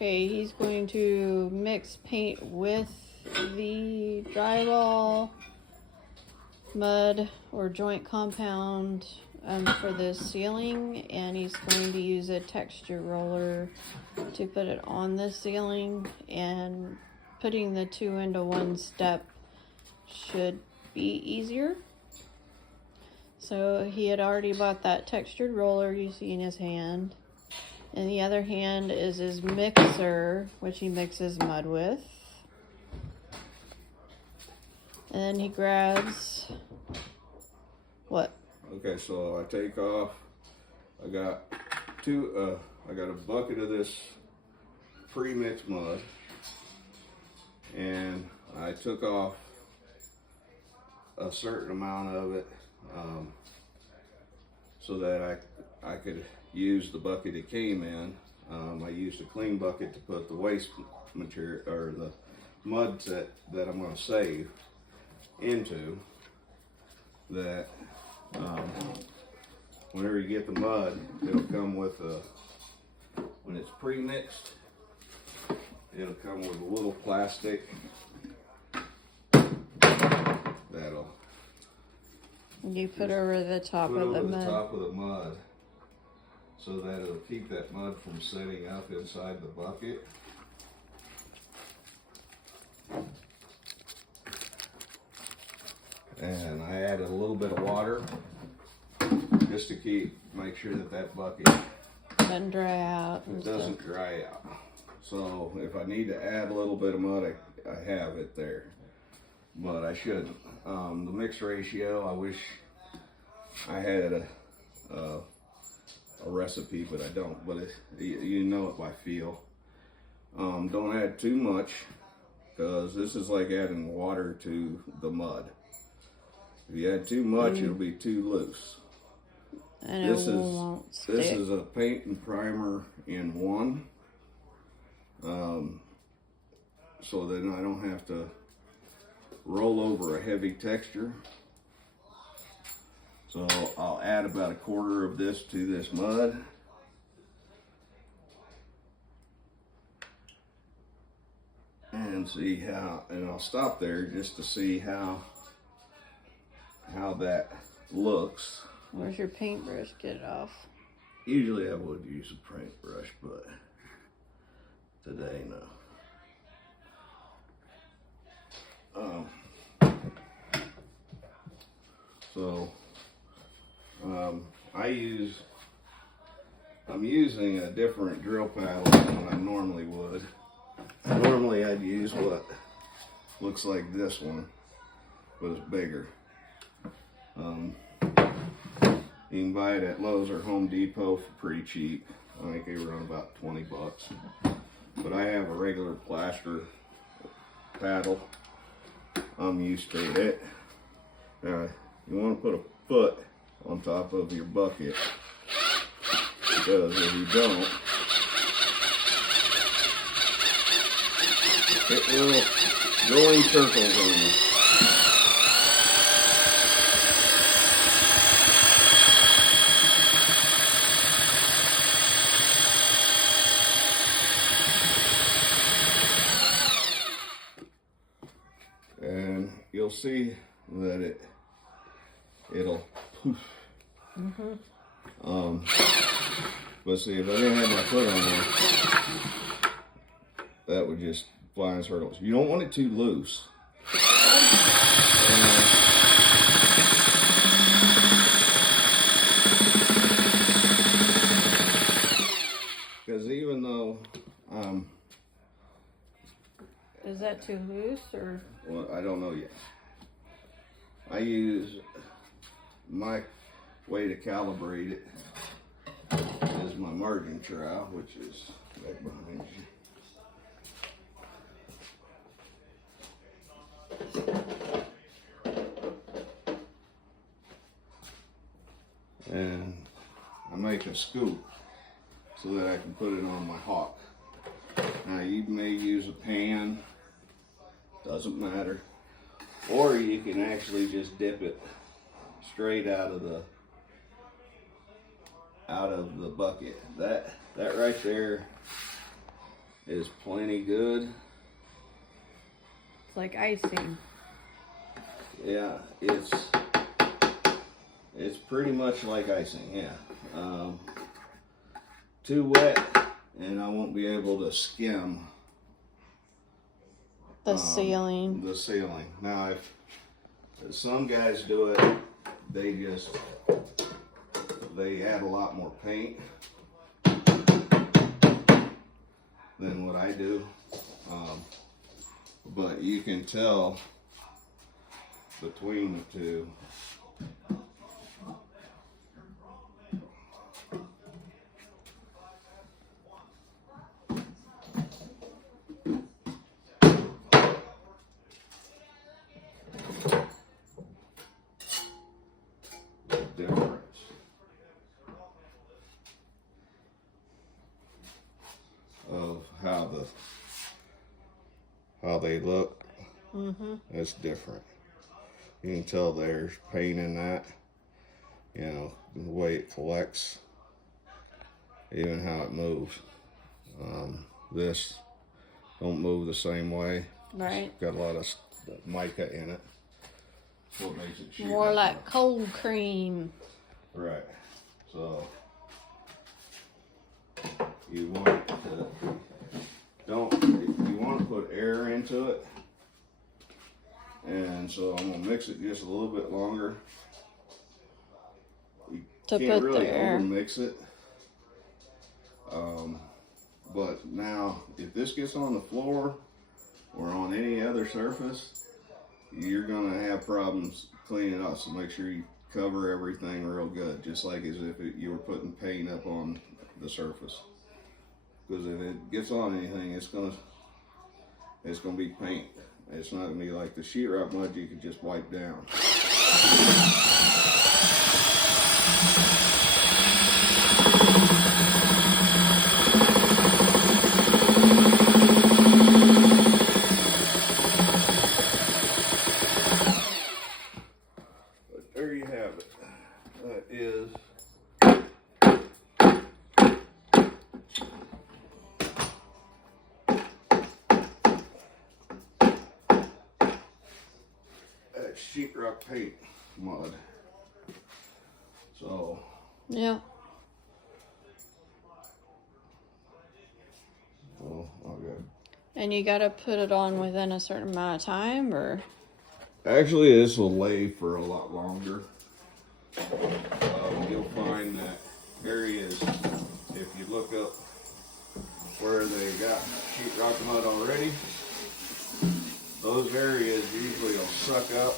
Okay, he's going to mix paint with the drywall, mud, or joint compound for this ceiling, and he's going to use a texture roller to put it on the ceiling, and putting the two into one step should be easier. So he had already bought that textured roller you see in his hand. In the other hand is his mixer, which he mixes mud with. And then he grabs what? Okay, so I take off. I got a bucket of this pre-mixed mud, and I took off a certain amount of it so that I could use the bucket it came in. I used a clean bucket to put the waste material or the mud that I'm going to save into. That whenever you get the mud, it'll come with when it's pre-mixed, it'll come with a little plastic that'll you put over the top of the mud. Top of the mud, so that it'll keep that mud from setting up inside the bucket. And I added a little bit of water just to make sure that bucket doesn't dry out. It doesn't dry out. So if I need to add a little bit of mud, I have it there, but I shouldn't. The mix ratio, I wish I had a recipe, but I don't. But you know it by feel. Don't add too much, because this is like adding water to the mud. If you add too much, it'll be too loose. And this is a paint and primer in one, so then I don't have to roll over a heavy texture. So I'll add about a quarter of this to this mud. And see how, and I'll stop there just to see how that looks. Where's your paintbrush? Get it off. Usually I would use a paintbrush, but today no. I'm using a different drill paddle than I normally would. Normally I'd use what looks like this one, but it's bigger. You can buy it at Lowe's or Home Depot for pretty cheap. I think they run about 20 bucks. But I have a regular plaster paddle. I'm used to it. Now, you want to put a foot on top of your bucket, because if you don't, it will go in circles on you. And you'll see that it'll poof. But see, if I didn't have my foot on there, that would just fly in circles. You don't want it too loose. Because even though is that too loose, or? Well, I don't know yet. I use my way to calibrate it is my margin trowel, which is right behind you. And I make a scoop so that I can put it on my hawk. Now you may use a pan, doesn't matter, or you can actually just dip it straight out of the bucket. That right there is plenty good. It's like icing. Yeah, it's pretty much like icing, yeah. Too wet, and I won't be able to skim The ceiling. the ceiling. Now, if some guys do it, they add a lot more paint than what I do. But you can tell between the two. Difference of how they look. It's different. You can tell there's paint in that. You know, the way it collects, even how it moves. This don't move the same way. Right. It's got a lot of mica in it. What makes it More like cold cream. Right. So you want to you want to put air into it, and so I'm gonna mix it just a little bit longer. You can't really over-mix it. But now, if this gets on the floor or on any other surface, you're gonna have problems cleaning up. So make sure you cover everything real good, just like as if you were putting paint up on the surface. Because if it gets on anything, it's gonna be paint. It's not gonna be like the sheetrock mud you can just wipe down. But there you have it. That is sheetrock paint mud. So yeah. Well, all good. And you gotta put it on within a certain amount of time, or? Actually, this will lay for a lot longer. You'll find that areas, if you look up where they got sheetrock mud already, those areas usually will suck up,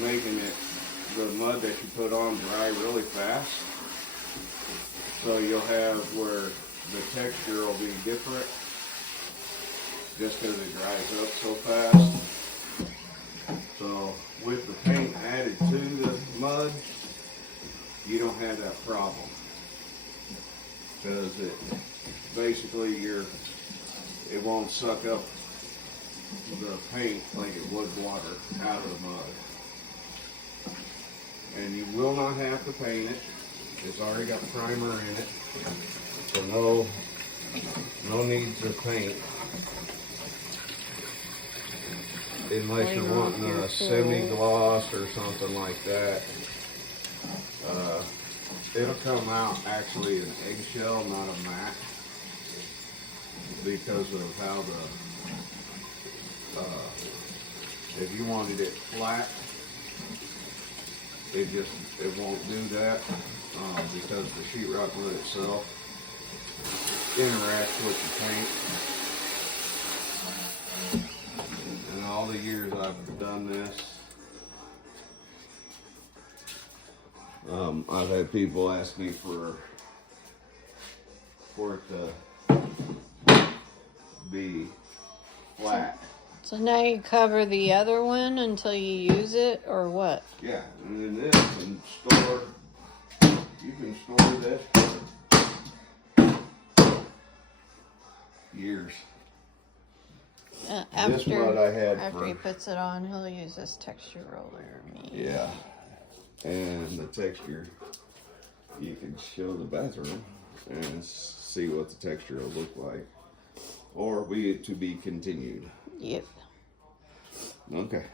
making the mud that you put on dry really fast. So you'll have where the texture will be different just because it dries up so fast. So with the paint added to the mud, you don't have that problem, because it basically it won't suck up the paint like it would water out of the mud. And you will not have to paint it. It's already got primer in it, so no need to paint. Unless you're wanting a semi-gloss or something like that. It'll come out actually an eggshell, not a matte, because of how if you wanted it flat, it won't do that, because the sheetrock mud itself interacts with the paint. And all the years I've done this, I've had people ask me for it to be flat. So now you cover the other one until you use it, or what? Yeah, and then this you can store this for years. This mud I had after he puts it on, he'll use this texture roller. Yeah, and the texture, you can show the bathroom, and it's see what the texture will look like. Or to be continued. Yep. Okay.